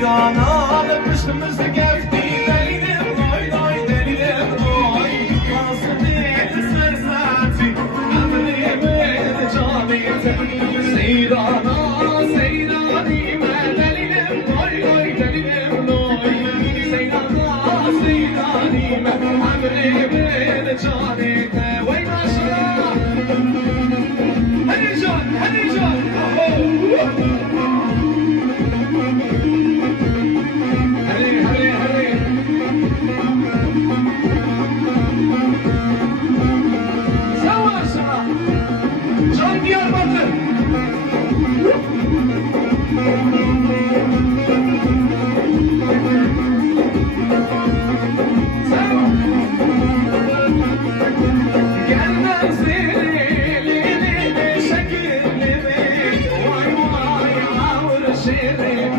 Seyrana başımızı geldi delilim oy oy delilim oy nasıl değil sersati ömrümün canıydı Seyrana seyranime delilim oy oy delilim oy Seyrana seyranime ömrümün canıydı Vay maşallah Hadi can Can Diyarbakır. Gelmez dilini şekilimi Vay vay avr şirin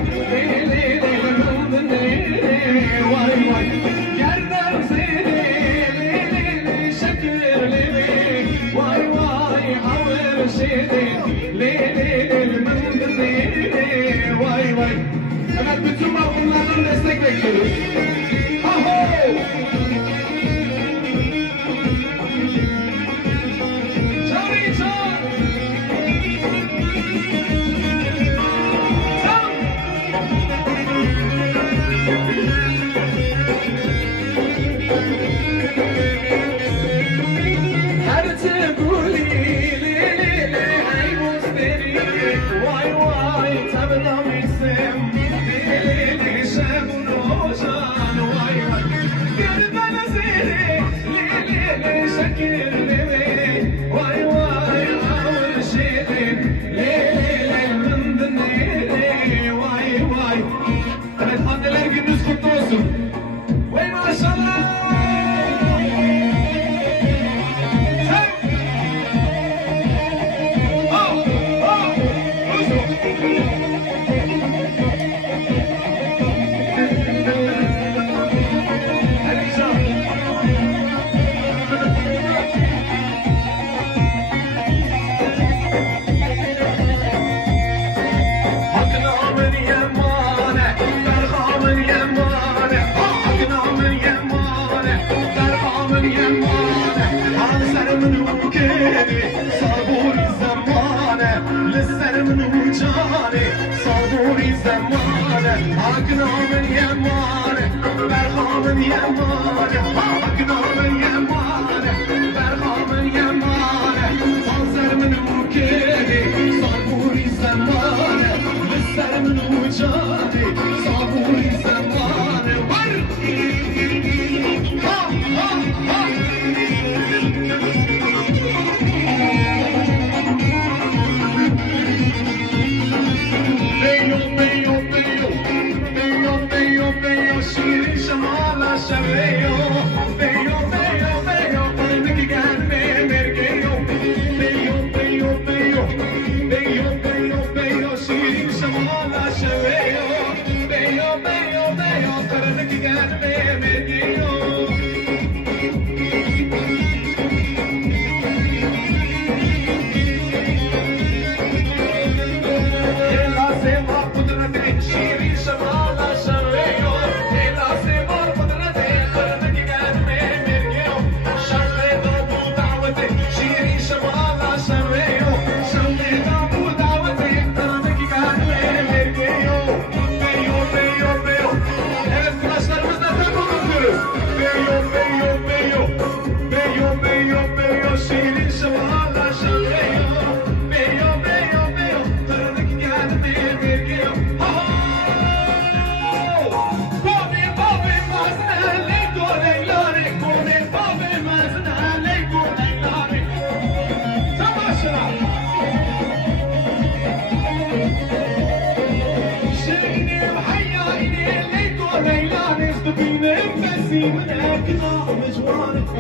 Vay vay Gelmez dilini şekilimi Vay vay avr şirin Vay vay Evet bütün bakımlardan destek bekliyoruz Aho! Evet anneler gününüz kutlu olsun. Vay maşallah. صابوري زمانه لسر من وجاني صابوري زمانه عقنا من يمانه برخا من يمانه عقنا من يمانه برخا من يمانه صازر من وكيلي صابوري زمانه لسر من وجاني صابوري زمانه ور ها ها ها من أكنا مجوانك